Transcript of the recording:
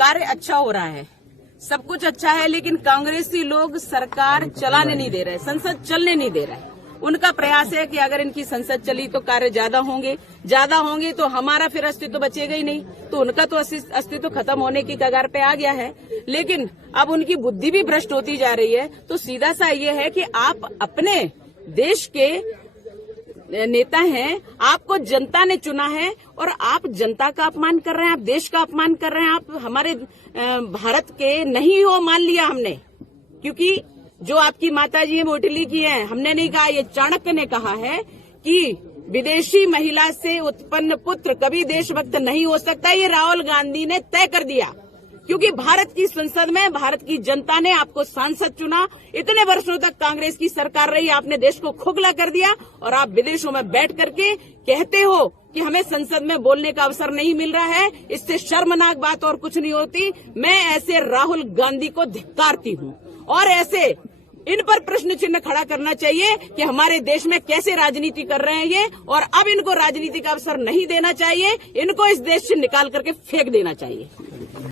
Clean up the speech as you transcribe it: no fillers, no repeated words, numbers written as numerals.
कार्य अच्छा हो रहा है, सब कुछ अच्छा है, लेकिन कांग्रेसी लोग सरकार चलाने नहीं दे रहे, संसद चलने नहीं दे रहे। उनका प्रयास है कि अगर इनकी संसद चली तो कार्य ज्यादा होंगे तो हमारा फिर अस्तित्व बचेगा ही नहीं, तो उनका तो अस्तित्व खत्म होने की कगार पे आ गया है। लेकिन अब उनकी बुद्धि भी भ्रष्ट होती जा रही है। तो सीधा सा ये है कि आप अपने देश के नेता हैं, आपको जनता ने चुना है और आप जनता का अपमान कर रहे हैं, आप देश का अपमान कर रहे हैं, आप हमारे भारत के नहीं हो, मान लिया हमने, क्योंकि जो आपकी माताजी है वो इटली की है। हमने नहीं कहा, ये चाणक्य ने कहा है कि विदेशी महिला से उत्पन्न पुत्र कभी देशभक्त नहीं हो सकता। ये राहुल गांधी ने तय कर दिया, क्योंकि भारत की संसद में भारत की जनता ने आपको सांसद चुना। इतने वर्षों तक कांग्रेस की सरकार रही, आपने देश को खोखला कर दिया और आप विदेशों में बैठ करके कहते हो कि हमें संसद में बोलने का अवसर नहीं मिल रहा है। इससे शर्मनाक बात और कुछ नहीं होती। मैं ऐसे राहुल गांधी को धिक्कारती हूँ और ऐसे इन पर प्रश्न चिन्ह खड़ा करना चाहिए कि हमारे देश में कैसे राजनीति कर रहे हैं ये, और अब इनको राजनीति का अवसर नहीं देना चाहिए, इनको इस देश से निकाल करके फेंक देना चाहिए।